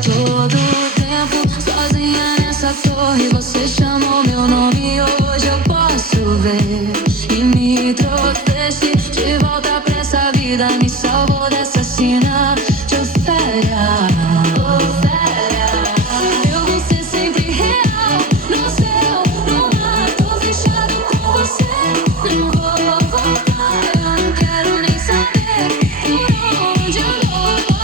Todo o tempo sozinha nessa torre, você chamou meu nome e hoje eu posso ver. E me trouxe de volta pra essa vida, me salvou dessa sina de Ofélia. Eu vou ser sempre real, no céu, no mar, tô fechado com você. Não vou voltar, eu não quero nem saber por onde eu vou.